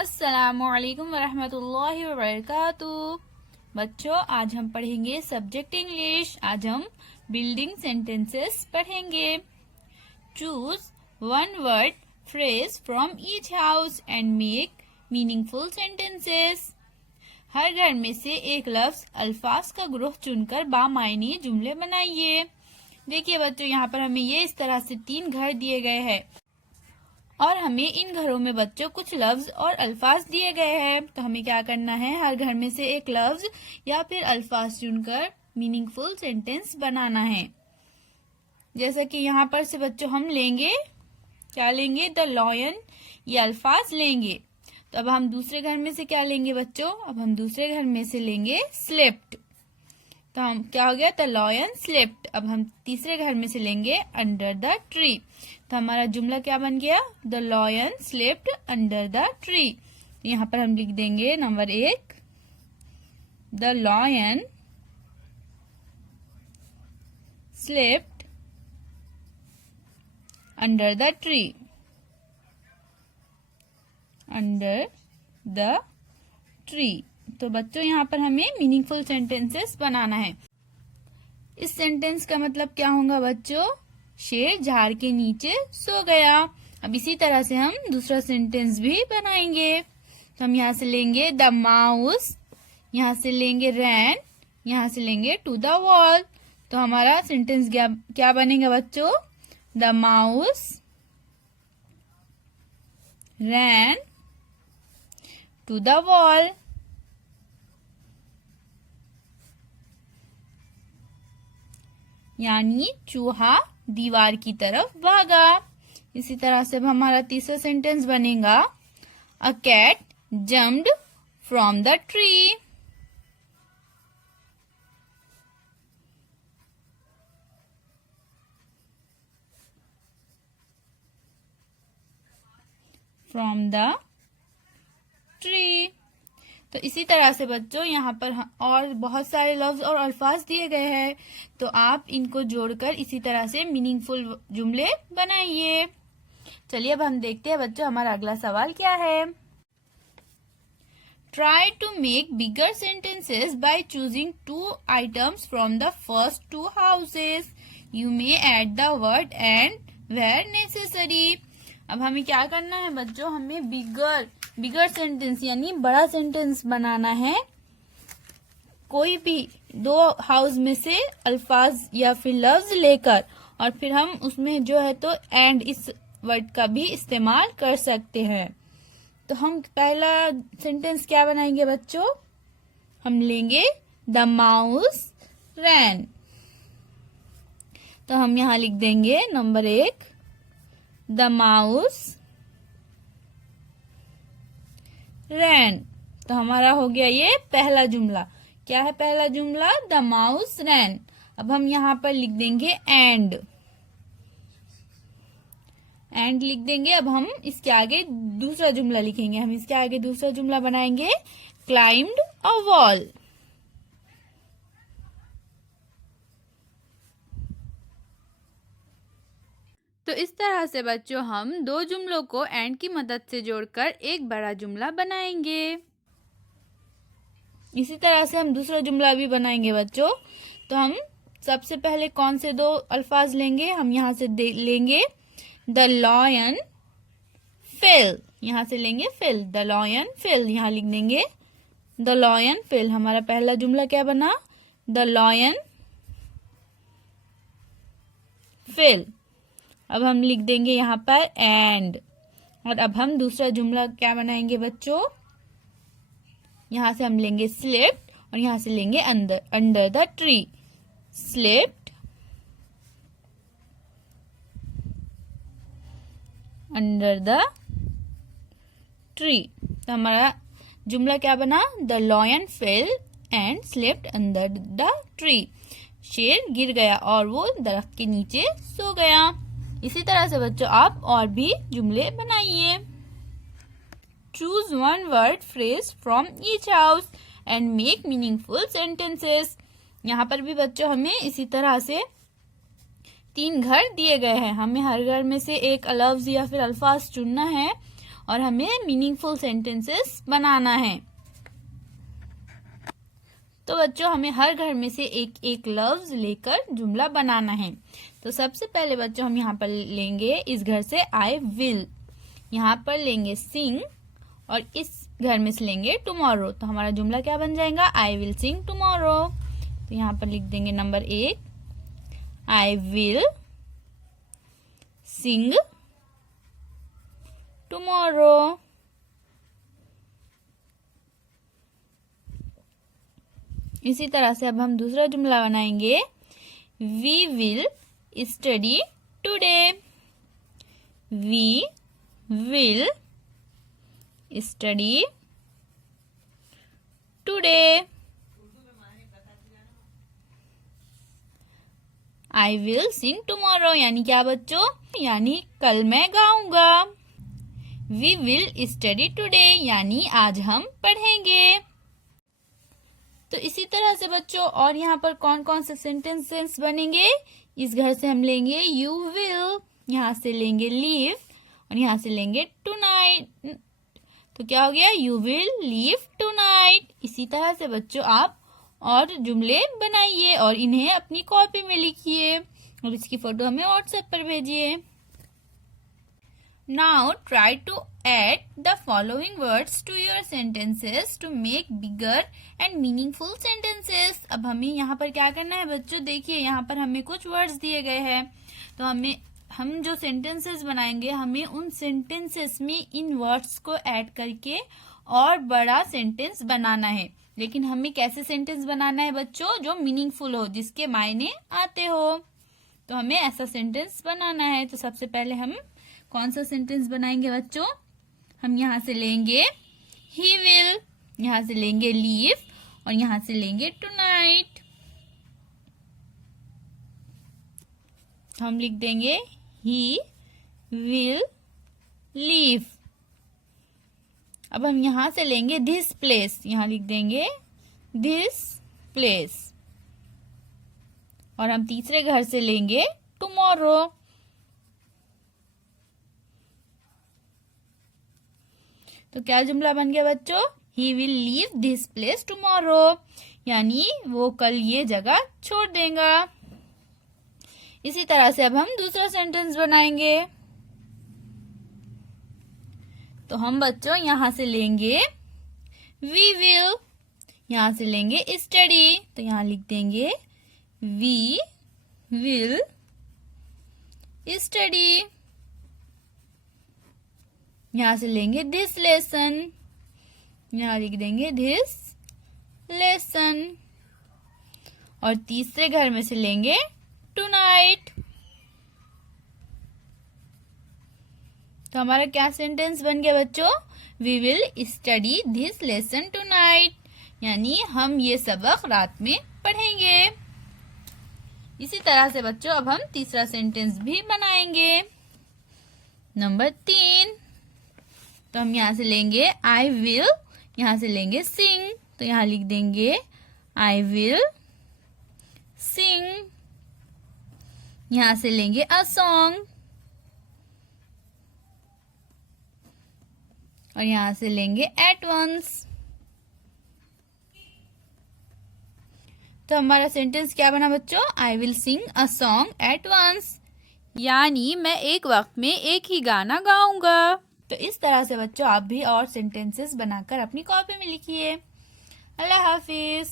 अस्सलामुअलैकुम वरहमतुल्लाहि वबरकातुहू। बच्चों, आज हम पढ़ेंगे सब्जेक्ट इंग्लिश। आज हम बिल्डिंग सेंटेंसेस पढ़ेंगे। Choose one word phrase from each house and make meaningful sentences. हर घर में से एक लफ्ज अल्फाज का ग्रुप चुनकर बामायनी जुमले बनाइए। देखिए बच्चों, यहाँ पर हमें ये इस तरह से 3 घर दिए गए हैं और हमें इन घरों में बच्चों कुछ लफ्ज और अल्फाज दिए गए हैं। तो हमें क्या करना है, हर घर में से एक लफ्ज या फिर अल्फाज चुनकर मीनिंगफुल सेंटेंस बनाना है। जैसा कि यहाँ पर से बच्चों हम लेंगे, क्या लेंगे, द लॉयन, ये अल्फाज लेंगे। तो अब हम दूसरे घर में से क्या लेंगे बच्चों, अब हम दूसरे घर में से लेंगे स्लेप्ट। तो हम क्या हो गया, द लॉयन स्लेप्ट। अब हम तीसरे घर में से लेंगे अंडर द ट्री। तो हमारा जुमला क्या बन गया, the lion slept under the tree. यहाँ पर हम लिख देंगे number 1, the lion slept under the tree, under the tree. तो बच्चों यहाँ पर हमें मीनिंगफुल सेंटेंसेस बनाना है। इस सेंटेंस का मतलब क्या होगा बच्चों, शेर झाड़ के नीचे सो गया। अब इसी तरह से हम दूसरा सेंटेंस भी बनाएंगे। तो हम यहाँ से लेंगे द माउस, यहाँ से लेंगे रैन, यहाँ से लेंगे टू द वॉल। तो हमारा सेंटेंस क्या बनेगा बच्चों, the mouse ran to the wall. यानी चूहा दीवार की तरफ भागा। इसी तरह से अब हमारा तीसरा सेंटेंस बनेगा, a cat jumped from the tree. From the tree. तो इसी तरह से बच्चों यहाँ पर और बहुत सारे लफ्ज और अल्फाज दिए गए हैं। तो आप इनको जोड़कर इसी तरह से मीनिंगफुल जुमले बनाइए। चलिए अब हम देखते हैं बच्चों हमारा अगला सवाल क्या है। Try to make bigger sentences by choosing 2 items from the first 2 houses. You may add the word and where necessary. अब हमें क्या करना है बच्चों, हमें बिगर सेंटेंस यानी बड़ा सेंटेंस बनाना है। कोई भी 2 हाउस में से अल्फाज या फिर लफ्ज लेकर, और फिर हम उसमें जो है तो एंड इस वर्ड का भी इस्तेमाल कर सकते हैं। तो हम पहला सेंटेंस क्या बनाएंगे बच्चों, हम लेंगे द माउस रैन। तो हम यहाँ लिख देंगे नंबर 1, द माउस रैन। तो हमारा हो गया ये पहला जुमला। क्या है पहला जुमला, द माउस रैन। अब हम यहाँ पर लिख देंगे एंड लिख देंगे। अब हम इसके आगे दूसरा जुमला लिखेंगे। हम इसके आगे दूसरा जुमला बनाएंगे, क्लाइम्ड अ वॉल। तो इस तरह से बच्चों हम 2 जुमलों को एंड की मदद से जोड़कर एक बड़ा जुमला बनाएंगे। इसी तरह से हम दूसरा जुमला भी बनाएंगे बच्चों। तो हम सबसे पहले कौन से 2 अल्फाज लेंगे, हम यहाँ से लेंगे द लॉयन फेल। यहाँ से लेंगे फेल, द लॉयन फेल। यहाँ लिख देंगे द लॉयन फेल। हमारा पहला जुमला क्या बना, द लॉयन फेल। अब हम लिख देंगे यहाँ पर एंड। और अब हम दूसरा जुमला क्या बनाएंगे बच्चों, यहाँ से हम लेंगे स्लेप्ट और यहाँ से लेंगे under the tree. Slept under the tree. तो हमारा जुमला क्या बना, the lion fail and slept under the tree. शेर गिर गया और वो दरख्त के नीचे सो गया। इसी तरह से बच्चों आप और भी जुमले बनाइए। Choose one word phrase from each house and make meaningful sentences. यहाँ पर भी बच्चों हमें इसी तरह से 3 घर दिए गए हैं। हमें हर घर में से एक लफ्ज या फिर अल्फाज चुनना है और हमें मीनिंगफुल सेंटेंसेस बनाना है। तो बच्चों हमें हर घर में से एक एक लफ्ज लेकर जुमला बनाना है। तो सबसे पहले बच्चों हम यहाँ पर लेंगे इस घर से आई विल, यहाँ पर लेंगे सिंग और इस घर में से लेंगे टुमारो। तो हमारा जुमला क्या बन जाएगा, आई विल सिंग टुमारो। तो यहाँ पर लिख देंगे number 1, I will sing tomorrow. इसी तरह से अब हम दूसरा जुमला बनाएंगे, we will study today. We will study today. I will sing tomorrow यानी क्या बच्चों, यानी कल मैं गाऊंगा। वी विल स्टडी टुडे यानी आज हम पढ़ेंगे। तो इसी तरह से बच्चों और यहाँ पर कौन कौन से सेंटेंसेस बनेंगे, इस घर से हम लेंगे यू विल, यहाँ से लेंगे लीव और यहाँ से लेंगे टुनाइट। तो क्या हो गया, यू विल लीव टुनाइट। इसी तरह से बच्चों आप और जुमले बनाइए और इन्हें अपनी कॉपी में लिखिए और इसकी फोटो हमें व्हाट्सएप पर भेजिए। Now try to add the following words to your sentences to make bigger and meaningful sentences। अब हमें यहाँ पर क्या करना है बच्चों, देखिए यहाँ पर हमें कुछ वर्ड्स दिए गए हैं। तो हम जो सेंटेंसेस बनाएंगे हमें उन सेंटेंसेस में इन वर्ड्स को ऐड करके और बड़ा सेंटेंस बनाना है। लेकिन हमें कैसे सेंटेंस बनाना है बच्चों, जो मीनिंगफुल हो, जिसके मायने आते हो। तो हमें ऐसा सेंटेंस बनाना है। तो सबसे पहले हम कौन सा सेंटेंस बनाएंगे बच्चों, हम यहाँ से लेंगे ही विल, यहाँ से लेंगे लीव और यहाँ से लेंगे टुनाइट। हम लिख देंगे ही विल लीव। अब हम यहाँ से लेंगे दिस प्लेस, यहाँ लिख देंगे दिस प्लेस और हम तीसरे घर से लेंगे टुमारो। तो क्या जुमला बन गया बच्चों, he will leave this place tomorrow यानी वो कल ये जगह छोड़ देगा। इसी तरह से अब हम दूसरा सेंटेंस बनाएंगे। तो हम बच्चों यहाँ से लेंगे वी विल, यहाँ से लेंगे स्टडी। तो यहाँ लिख देंगे वी विल स्टडी। यहाँ से लेंगे दिस लेसन, यहाँ लिख देंगे दिस लेसन और तीसरे घर में से लेंगे टुनाइट। तो हमारा क्या सेंटेंस बन गया बच्चों, we will study this lesson tonight यानी हम ये सबक रात में पढ़ेंगे। इसी तरह से बच्चों अब हम तीसरा सेंटेंस भी बनाएंगे। नंबर 3, तो हम यहाँ से लेंगे आई विल, यहाँ से लेंगे सिंग। तो यहाँ लिख देंगे आई विल सिंग, यहाँ से लेंगे अ सॉन्ग और यहाँ से लेंगे एट वंस। तो हमारा सेंटेंस क्या बना बच्चों, I will sing a song at once यानी मैं एक वक्त में एक ही गाना गाऊंगा। तो इस तरह से बच्चों आप भी और सेंटेंसेस बनाकर अपनी कॉपी में लिखिए। अल्लाह हाफिज।